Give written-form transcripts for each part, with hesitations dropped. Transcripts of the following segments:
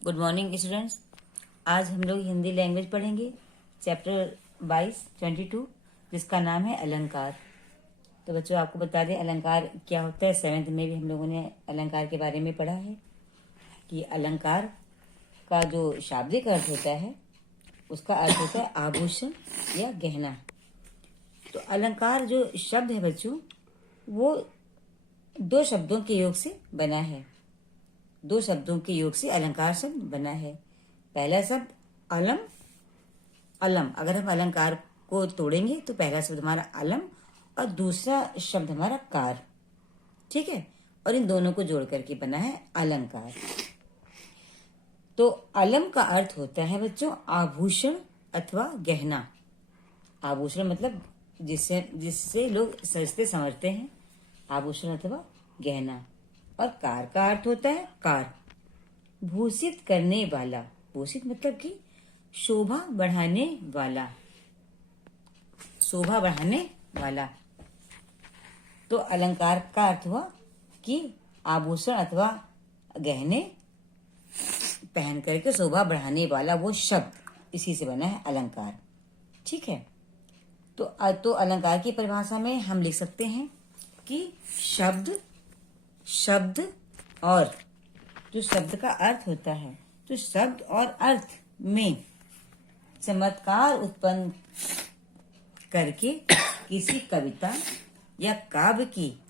Good morning students. आज हम लोग हिंदी लैंग्वेज पढ़ेंगे, चैप्टर 22 जिसका नाम है अलंकार। तो बच्चों आपको बता दें अलंकार क्या होता है। 7th में भी हम लोगों ने अलंकार के बारे में पढ़ा है कि अलंकार का जो शाब्दिक अर्थ होता है उसका अर्थ होता है आभूषण या गहना। तो अलंकार जो शब्द है बच्चों वो दो शब्दों के योग से बना है। दो शब्दों के योग से अलंकार शब्द बना है। पहला शब्द अलम। अलम अगर हम अलंकार को तोड़ेंगे तो पहला शब्द हमारा अलम और दूसरा शब्द हमारा कार। ठीक है, और इन दोनों को जोड़ करके बना है अलंकार। तो अलम का अर्थ होता है बच्चों आभूषण अथवा गहना। आभूषण मतलब जिससे लोग सजते संवरते हैं, आभूषण अथवा गहना। और कार का अर्थ होता है कार, भूषित करने वाला। भूषित मतलब कि शोभा बढ़ाने वाला, शोभा बढ़ाने वाला। तो अलंकार का अर्थ हुआ कि आभूषण अथवा गहने पहन करके शोभा बढ़ाने वाला वो शब्द, इसी से बना है अलंकार। ठीक है, तो अलंकार की परिभाषा में हम लिख सकते हैं कि शब्द और जो शब्द का अर्थ होता है, तो शब्द और अर्थ में चमत्कार उत्पन्न करके किसी कविता या काव्य की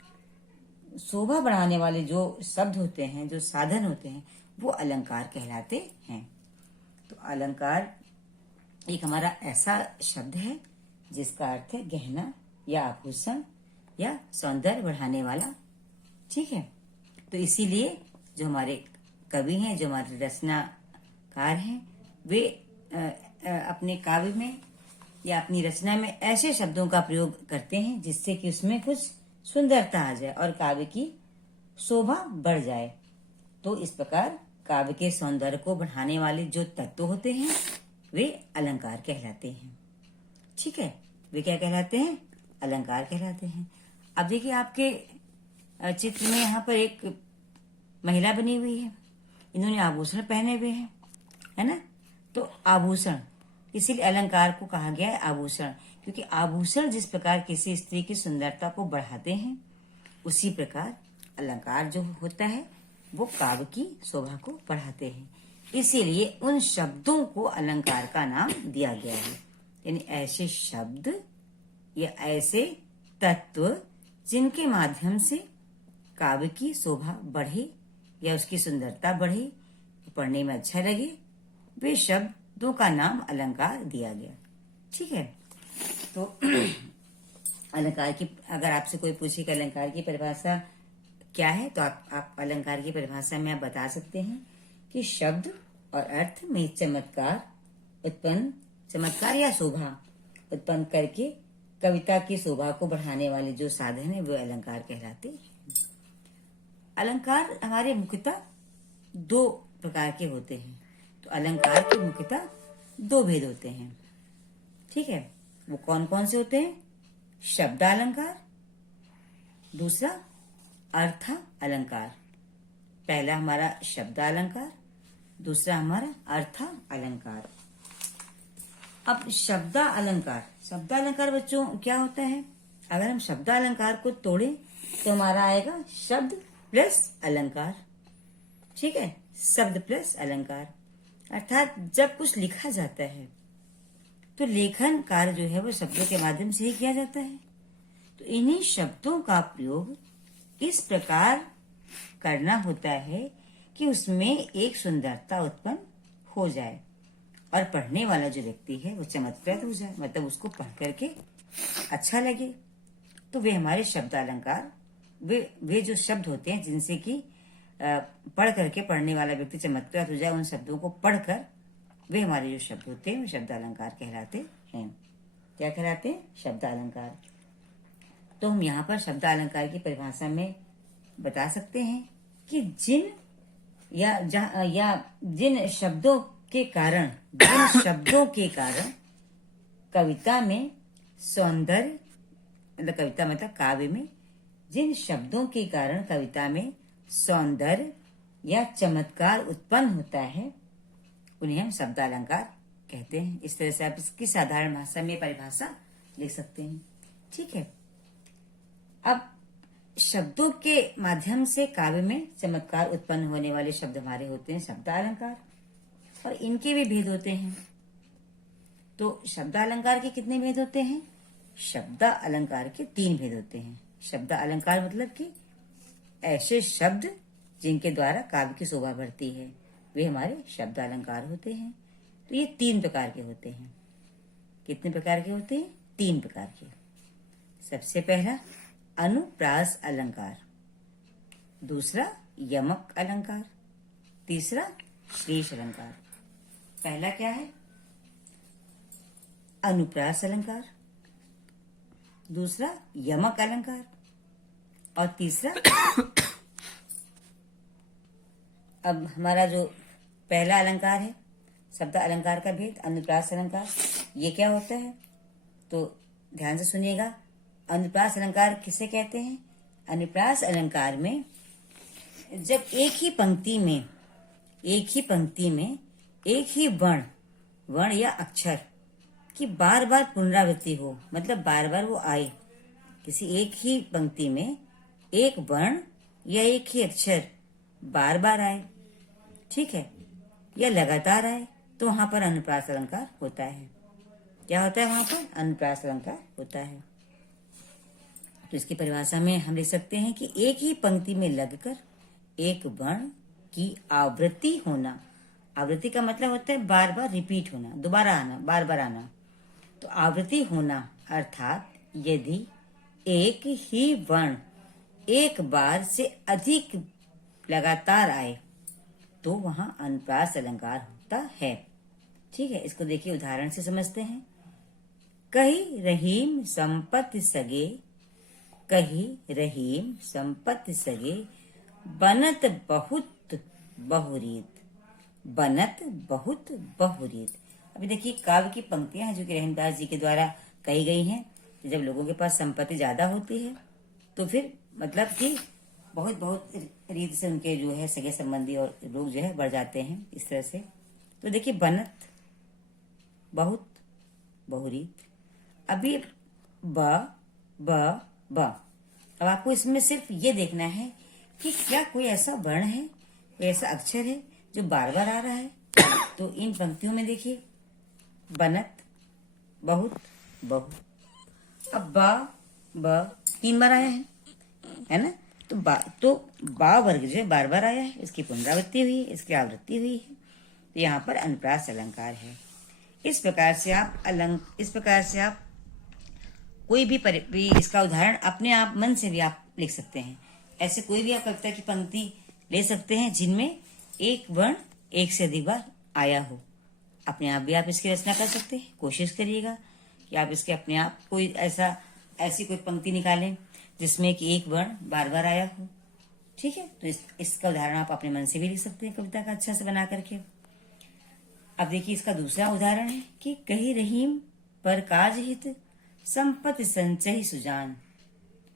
शोभा बढ़ाने वाले जो शब्द होते हैं, जो साधन होते हैं, वो अलंकार कहलाते हैं। तो अलंकार एक हमारा ऐसा शब्द है जिसका अर्थ है गहना या आभूषण या सौंदर्य बढ़ाने वाला। ठीक है, तो इसीलिए जो हमारे कवि हैं, जो हमारे रचनाकार हैं, वे अपने काव्य में या अपनी रचना में ऐसे शब्दों का प्रयोग करते हैं जिससे कि उसमें कुछ सुंदरता आ जाए और काव्य की शोभा बढ़ जाए। तो इस प्रकार काव्य के सौंदर्य को बढ़ाने वाले जो तत्व होते हैं वे अलंकार कहलाते हैं। ठीक है, वे क्या कहलाते हैं? अलंकार कहलाते हैं। अब देखिए आपके चित्र में यहाँ पर एक महिला बनी हुई है, इन्होंने आभूषण पहने हुए हैं, है ना। तो आभूषण, इसीलिए अलंकार को कहा गया है आभूषण, क्योंकि आभूषण जिस प्रकार किसी स्त्री की सुंदरता को बढ़ाते हैं, उसी प्रकार अलंकार जो होता है वो काव्य की शोभा को बढ़ाते हैं। इसीलिए उन शब्दों को अलंकार का नाम दिया गया है। यानी ऐसे शब्द या ऐसे तत्व जिनके माध्यम से काव्य की शोभा बढ़े या उसकी सुंदरता बढ़े, पढ़ने में अच्छा लगे, वे शब्दों का नाम अलंकार दिया गया। ठीक है, तो अलंकार की अगर आपसे कोई पूछे कि अलंकार की परिभाषा क्या है, तो आप अलंकार की परिभाषा में आप बता सकते हैं कि शब्द और अर्थ में चमत्कार या शोभा उत्पन्न करके कविता की शोभा को बढ़ाने वाले जो साधन है वो अलंकार कहलाते हैं। अलंकार हमारे मुख्यतः दो प्रकार के होते हैं। तो अलंकार के मुख्यतः दो भेद होते हैं। ठीक है, वो कौन कौन से होते हैं? शब्द अलंकार, दूसरा अर्थ अलंकार। पहला हमारा शब्द अलंकार, दूसरा हमारा अर्थ अलंकार। अब शब्द अलंकार बच्चों क्या होता है? अगर हम शब्द अलंकार को तोड़ें तो हमारा आएगा शब्द प्लस अलंकार। ठीक है, शब्द प्लस अलंकार। अर्थात जब कुछ लिखा जाता है तो लेखन कार्य जो है वो शब्दों के माध्यम से ही किया जाता है। तो इन्हीं शब्दों का प्रयोग इस प्रकार करना होता है कि उसमें एक सुंदरता उत्पन्न हो जाए और पढ़ने वाला जो व्यक्ति है वो चमत्कृत हो जाए, मतलब उसको पढ़ करके अच्छा लगे। तो वे हमारे शब्द अलंकार, वे जो शब्द होते हैं जिनसे कि पढ़ करके पढ़ने वाला व्यक्ति चमत्कृत हो जाए, उन शब्दों को पढ़कर वे हमारे जो शब्द होते हैं वो शब्द अलंकार कहलाते हैं। क्या कहलाते हैं? शब्द अलंकार। तो हम यहाँ पर शब्द अलंकार की परिभाषा में बता सकते हैं कि जिन शब्दों के कारण कविता में सौंदर्य, मतलब कविता मतलब काव्य में जिन शब्दों के कारण कविता में सौंदर्य या चमत्कार उत्पन्न होता है उन्हें हम शब्दालंकार कहते हैं। इस तरह से आप इसकी साधारण भाषा में परिभाषा लिख सकते हैं। ठीक है। अब शब्दों के माध्यम से काव्य में चमत्कार उत्पन्न होने वाले शब्द हमारे होते हैं शब्दालंकार, और इनके भी भेद होते हैं। तो शब्दालंकार के कितने भेद होते हैं? शब्दालंकार के 3 भेद होते हैं। शब्दालंकार मतलब कि ऐसे शब्द जिनके द्वारा काव्य की शोभा बढ़ती है, वे हमारे शब्दालंकार होते हैं। तो ये 3 प्रकार के होते हैं। कितने प्रकार के होते हैं? 3 प्रकार के। सबसे पहला अनुप्रास अलंकार, दूसरा यमक अलंकार, तीसरा श्लेष अलंकार। पहला क्या है? अनुप्रास अलंकार, दूसरा यमक अलंकार और तीसरा अब हमारा जो पहला अलंकार है शब्द अलंकार का भेद अनुप्रास अलंकार, ये क्या होता है? तो ध्यान से सुनिएगा। अनुप्रास अलंकार किसे कहते हैं? अनुप्रास अलंकार में जब एक ही पंक्ति में एक ही वर्ण या अक्षर की बार बार पुनरावृत्ति हो, मतलब बार बार वो आए, किसी एक ही पंक्ति में एक वर्ण या एक ही अक्षर बार बार आए, ठीक है, या लगातार आए, तो वहां पर अनुप्रास अलंकार होता है। क्या होता है वहां पर? अनुप्रास अलंकार होता है। तो इसकी परिभाषा में हम लिख सकते हैं कि एक ही पंक्ति में लगकर एक वर्ण की आवृत्ति होना। आवृत्ति का मतलब होता है बार बार रिपीट होना, दोबारा आना, बार बार आना। तो आवृत्ति होना अर्थात यदि एक ही वर्ण एक बार से अधिक लगातार आए तो वहां अनुप्रास अलंकार होता है। ठीक है, इसको देखिए उदाहरण से समझते हैं। कही रहीम संपत्ति सगे, कही रहीम संपत्ति सगे, बनत बहुत बहुरीत, बनत बहुत बहुरीत। अभी देखिए काव्य की पंक्तियां हैं जो कि रहमदास जी के द्वारा कही गई हैं। जब लोगों के पास संपत्ति ज्यादा होती है तो फिर मतलब कि बहुत रीत से उनके जो है सगे संबंधी और लोग जो है बढ़ जाते हैं इस तरह से। तो देखिए बनत बहुत बहुरीत। अभी ब अब आपको इसमें सिर्फ ये देखना है कि क्या कोई ऐसा वर्ण है, कोई ऐसा अक्षर है जो बार बार आ रहा है। तो इन पंक्तियों में देखिए बनत बहुत बहु, अब ब 3 बार आया है ना। तो बा वर्ग जो है बार बार आया है, इसकी पुनरावृत्ति हुई है, इसकी आवृत्ति हुई है। तो यहाँ पर अनुप्रास अलंकार है। इस प्रकार से आप कोई भी इसका उदाहरण अपने आप मन से भी आप लिख सकते हैं। ऐसे कोई भी आप कविता की पंक्ति ले सकते हैं जिनमें एक वर्ण एक से अधिक बार आया हो। अपने आप भी आप इसकी रचना कर सकते हैं। कोशिश करिएगा कि आप इसके अपने आप कोई ऐसी कोई पंक्ति निकालें जिसमें कि एक वर्ण बार बार आया हो। ठीक है, तो इसका उदाहरण आप अपने मन से भी लिख सकते हैं कविता का अच्छा से बना करके। अब देखिए इसका दूसरा उदाहरण है कि कही रहीम पर काज हित, संपत्ति संचय सुजान।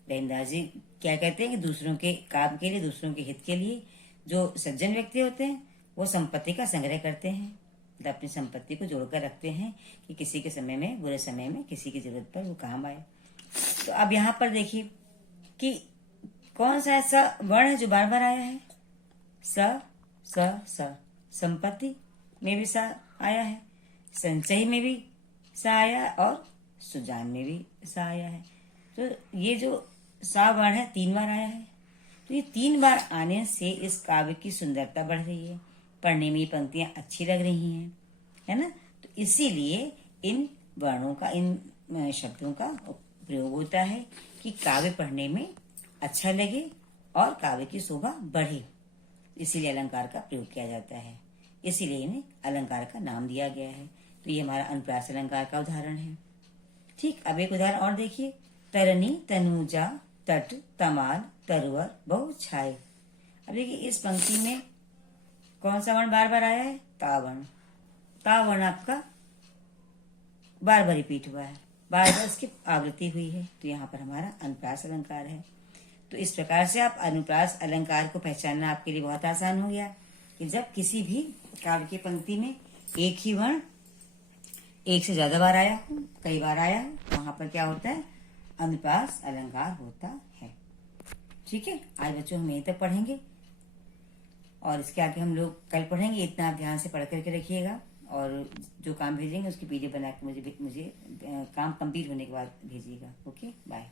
रहमदास जी क्या कहते हैं कि दूसरों के काम के लिए, दूसरों के हित के लिए जो सज्जन व्यक्ति होते हैं वो संपत्ति का संग्रह करते हैं, मतलब अपनी संपत्ति को जोड़कर रखते हैं कि किसी के समय में, बुरे समय में किसी की जरूरत पर वो काम आए। तो अब यहाँ पर देखिए कि कौन सा ऐसा वर्ण है जो बार बार आया है? स संपत्ति में भी सा आया है, संचय में भी सा आया और सुजान में भी सा आया है। तो ये जो सा वर्ण है 3 बार आया है। तो ये 3 बार आने से इस काव्य की सुंदरता बढ़ रही है, पढ़ने में ये पंक्तियां अच्छी लग रही हैं, है ना। तो इसीलिए इन वर्णों का, इन शब्दों का प्रयोग होता है कि काव्य पढ़ने में अच्छा लगे और काव्य की शोभा बढ़े। इसीलिए अलंकार का प्रयोग किया जाता है, इसीलिए इन्हें अलंकार का नाम दिया गया है। तो ये हमारा अनुप्रास अलंकार का उदाहरण है। ठीक, अब एक उदाहरण और देखिए। तरनी तनुजा तट तमाल तरुवर बहु छाए। अब देखिए इस पंक्ति में कौन सा वर्ण बार बार आया है? तावर्ण। तावर्ण आपका बार बार रिपीट हुआ है, बार बार उसकी आवृत्ति हुई है। तो यहाँ पर हमारा अनुप्रास अलंकार है। तो इस प्रकार से आप अनुप्रास अलंकार को पहचानना आपके लिए बहुत आसान हो गया कि जब किसी भी काव्य की पंक्ति में एक ही वर्ण एक से ज्यादा बार आया हो, कई बार आया हो, वहां पर क्या होता है, अनुप्रास अलंकार होता है। ठीक है, आज बच्चों हम यहीं तक पढ़ेंगे और इसके आगे हम लोग कल पढ़ेंगे। इतना आप ध्यान से पढ़ करके रखिएगा और जो काम भेजेंगे उसकी पीडीएफ बना के मुझे काम कंप्लीट होने के बाद भेजिएगा। Okay, bye.